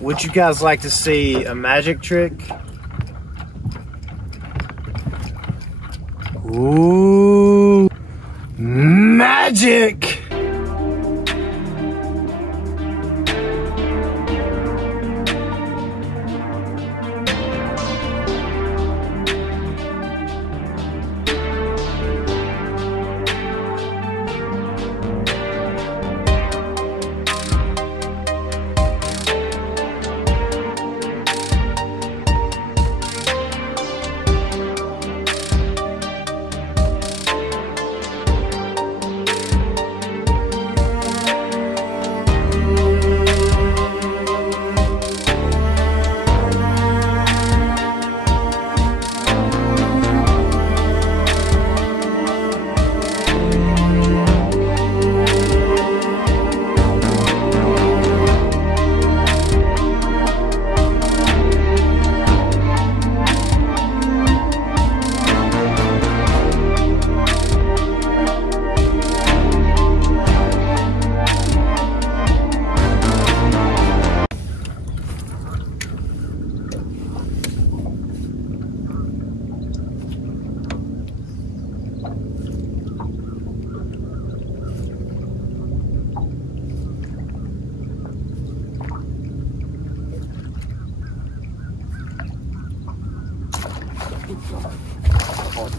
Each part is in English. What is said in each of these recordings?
Would you guys like to see a magic trick? Ooh, magic!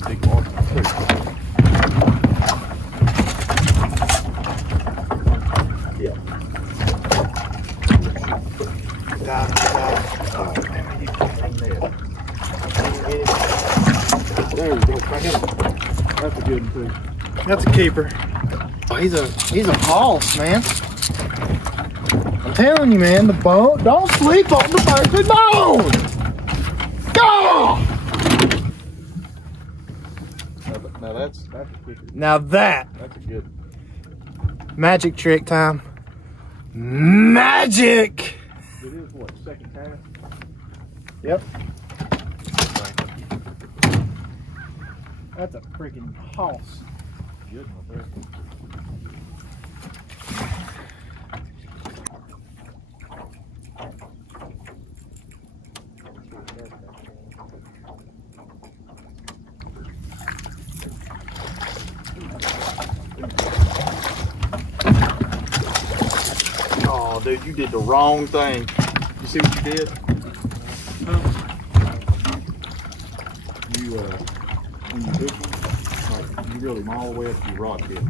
Big water. Yeah. Got it. Oh, man, you can't hang there. There we go. That's a good one too. That's a keeper. Oh, he's a hoss, man. I'm telling you, man, the bone. Don't sleep on the birthday bone. Go! Now that's a keeper. Now that's a good magic trick time. Magic! It is what, second time? Yep. That's a freaking hoss. Good one there. Oh, dude, you did the wrong thing. You see what you did? You, when you hook them, like, you reel them all the way up to your rod tip.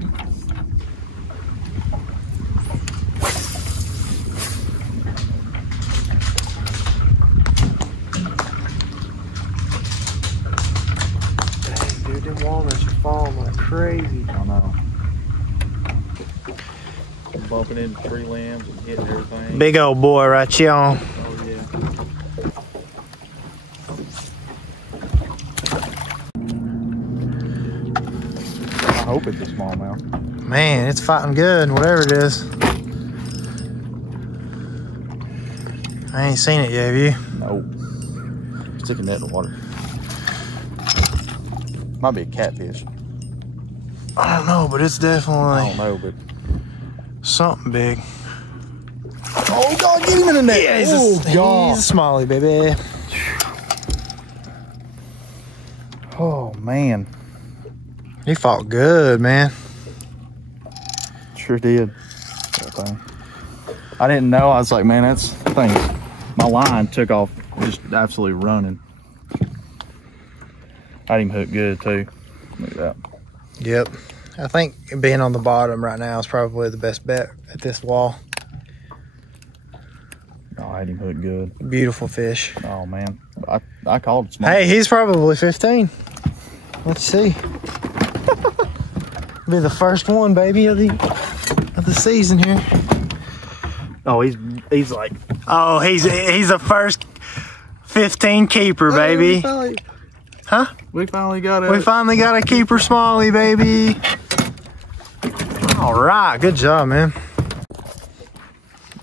Dang, dude, them walnuts are falling like crazy. I know. Bumping into tree limbs and hitting everything. Big old boy right here. Oh, yeah. I hope it's a smallmouth. Man, it's fighting good, whatever it is. I ain't seen it yet, have you? No. Stick a net in the water. Might be a catfish. I don't know, but it's definitely I don't know, but something big. oh God, get him in the net! Yeah, he's a smallie, baby. Oh man, He fought good, man. sure did. That thing. I didn't know. I was like, man, that's thing. My line took off, just absolutely running. I had him hooked good too. Look at that. Yep. I think being on the bottom right now is probably the best bet at this wall. Oh, I had him hooked good. Beautiful fish. Oh man, I called it small. Hey, he's probably 15. Let's see. Be the first one, baby, of the season here. Oh, he's like, Oh, he's a first 15 keeper, baby. Huh? We finally got We finally got a keeper smallie, baby. All right, good job, man.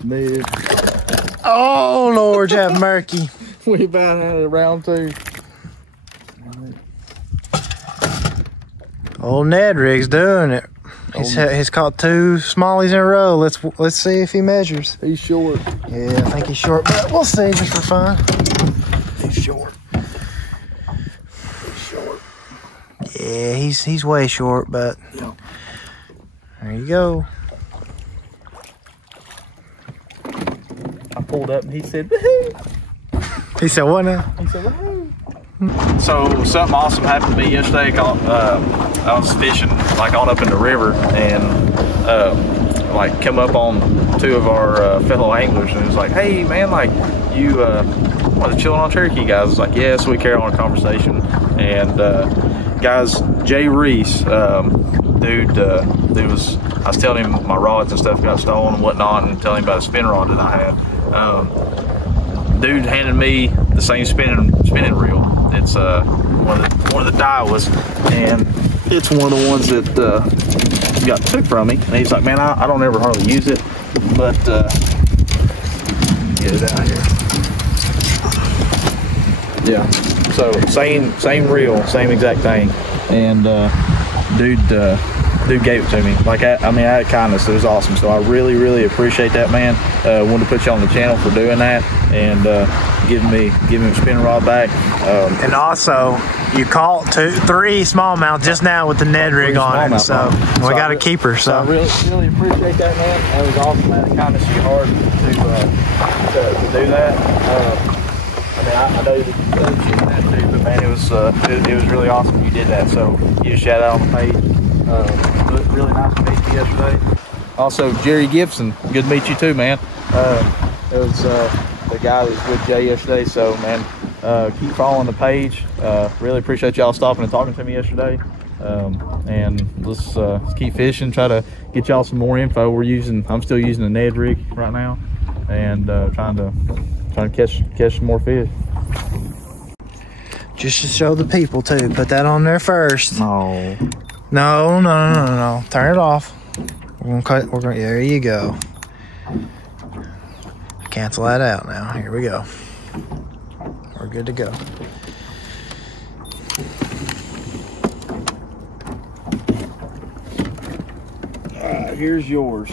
Dude. Oh, Lord, have mercy. We about had it round two. Old Ned Rig's doing it. He's caught 2 smallies in a row. Let's see if he measures. He's short. Yeah, I think he's short, but we'll see just for fun. He's short. He's short. Yeah, he's way short, but yeah. There you go. I pulled up and he said, woohoo! He said what now? He said, woohoo! So something awesome happened to me yesterday. I was fishing like on up in the river and like come up on 2 of our fellow anglers and it was like, hey man, like you want to Chillin on Cherokee guys? I was like, yeah. So we carried on a conversation and guys, Jay Reese, dude was, I was telling him my rods and stuff got stolen and whatnot and telling him about a spin rod that I had. Dude handed me the same spinning reel. It's one of the Daiwas, and it's one of the ones that got took from me. And he's like, man, I don't ever hardly use it, but get it out here. Yeah. So same reel, same exact thing, and dude gave it to me. Like I mean, out of kindness, it was awesome. So I really appreciate that, man. Wanted to put you on the channel for doing that and giving me a spinning rod back. And also, you caught 3 smallmouth just now with the Ned rig on it, so we got a keeper. So I really appreciate that, man. That was awesome, man. It kind of your heart to do that. I mean, I know you did that too, but man, it was really awesome you did that. So you just shout out on the page. Really nice to meet you yesterday. Also, Jerry Gibson, good to meet you too, man. It was the guy that was with Jay yesterday. So man, keep following the page. Really appreciate y'all stopping and talking to me yesterday. And let's keep fishing. Try to get y'all some more info. I'm still using the Ned rig right now, and trying to catch some more fish. Just to show the people too. Put that on there first. No. No. Turn it off. We're gonna. There you go. Cancel that out now. Here we go. We're good to go. Alright, here's yours.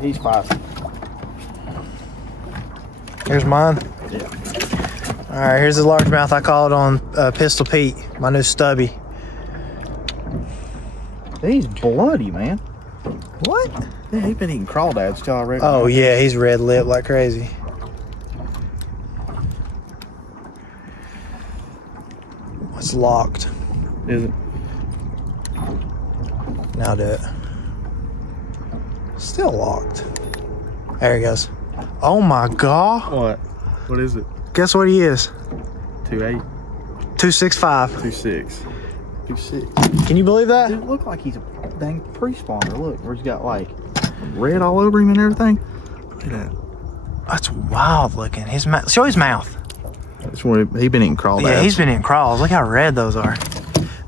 He's spicy. Here's mine. Yeah. All right, here's the largemouth I caught on Pistol Pete, my new stubby. He's bloody, man. What? Yeah, he's been eating crawdads till I reckon. Oh yeah, he's red lip like crazy. It's locked. Is it? Now do it. Still locked. There he goes. Oh my god. What? What is it? Guess what he is? 2.8. 265. 2.6. 2.6. Can you believe that? It look like he's a dang pre-spawner. Look, where he's got like red all over him and everything. Look at that. That's wild looking. His mouth. Show his mouth. That's where he been eating crawdads. Yeah, he's been eating crawls. Look how red those are.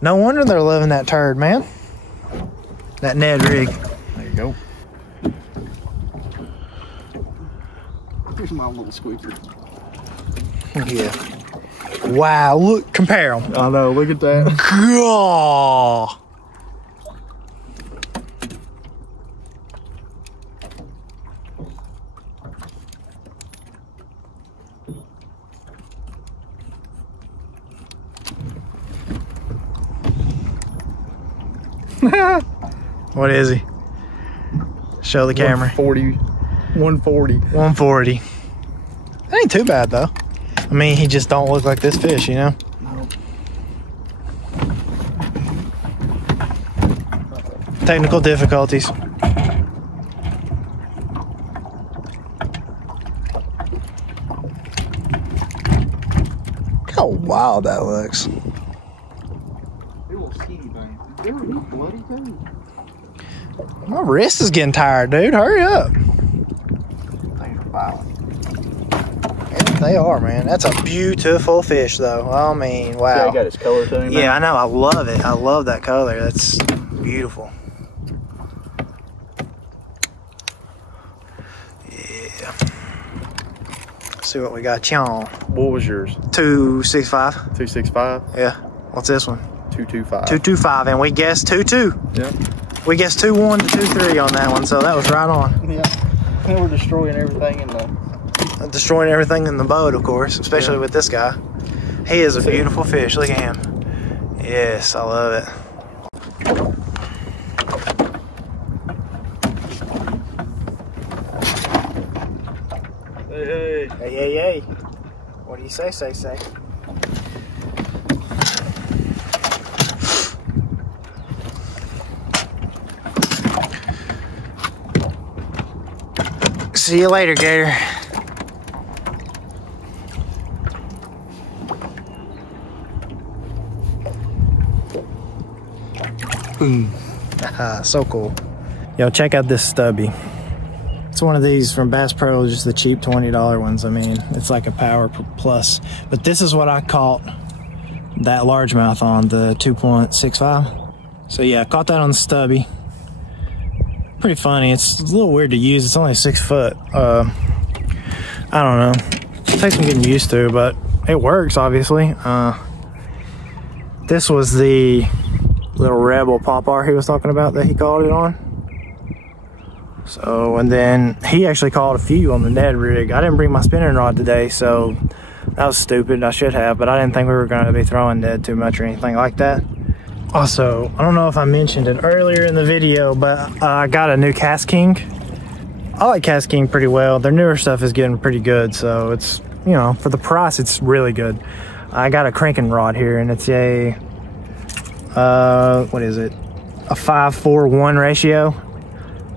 No wonder they're loving that turd, man. That Ned rig. There you go. Here's my little squeaker. Yeah. Wow, look, compare them. I know, look at that. God. What is he? Show the camera. 140. 140. That ain't too bad though. I mean, he just don't look like this fish, you know? No. Technical difficulties. Look how wild that looks. My wrist is getting tired, dude. Hurry up. They are, man. That's a beautiful fish, though. I mean, wow. Yeah, he got his color to him. Yeah, I know. I love it. I love that color. That's beautiful. Yeah. Let's see what we got, y'all. What was yours? 265. 265. Yeah. What's this one? 225. 225, and we guessed 22. Yep. We guessed 2-1 to 2-3 on that one, so that was right on. Yeah. And we're destroying everything in the... Destroying everything in the boat, of course, especially with this guy. He is a beautiful fish. Look at him. Yes, I love it. Hey, Hey, hey, hey. What do you say? See you later, Gator. Boom. So cool. Yo, check out this stubby. It's one of these from Bass Pro, just the cheap $20 ones. I mean, it's like a Power Plus. But this is what I caught that largemouth on, the 2.65. So yeah, I caught that on the stubby. Pretty funny. It's a little weird to use. It's only 6 foot. I don't know. It takes some getting used to, but it works, obviously. This was the little Rebel popper he was talking about that he caught it on. So, and then he actually caught a few on the Ned rig. I didn't bring my spinning rod today, so that was stupid. I should have, but I didn't think we were going to be throwing Ned too much or anything like that. Also, I don't know if I mentioned it earlier in the video, but I got a new Cast King. I like Cast King pretty well. Their newer stuff is getting pretty good, so it's, you know, for the price, it's really good. I got a cranking rod here, and it's a, what is it? A 5-4-1 ratio.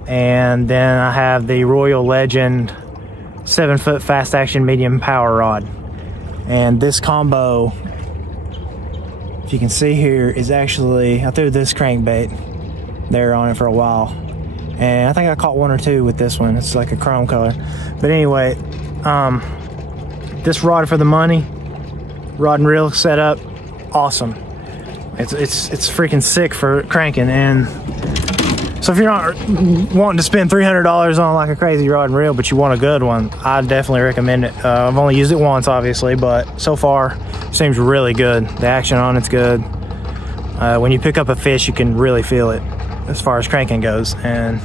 And then I have the Royal Legend 7 foot fast action medium power rod. And this combo, if you can see here, is actually, I threw this crankbait there on it for a while. And I think I caught 1 or 2 with this one. It's like a chrome color. But anyway, this rod for the money, rod and reel setup, awesome. It's freaking sick for cranking. And so if you're not wanting to spend $300 on like a crazy rod and reel, but you want a good one, I definitely recommend it. I've only used it once, obviously, but so far seems really good. The action on it's good. When you pick up a fish, you can really feel it as far as cranking goes. And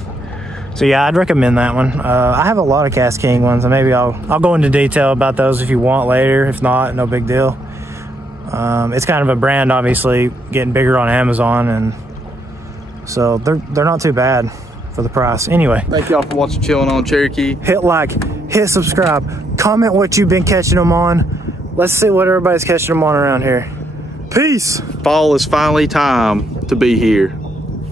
so yeah, I'd recommend that one. I have a lot of Cast King ones, and maybe I'll go into detail about those if you want later. If not, no big deal. It's kind of a brand, obviously, getting bigger on Amazon, and so they're not too bad for the price. Anyway, thank y'all for watching Chillin' on Cherokee. Hit like, hit subscribe, comment what you've been catching them on. Let's see what everybody's catching them on around here. Peace. Fall is finally time to be here.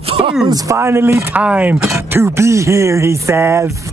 Fall is finally time to be here, he says.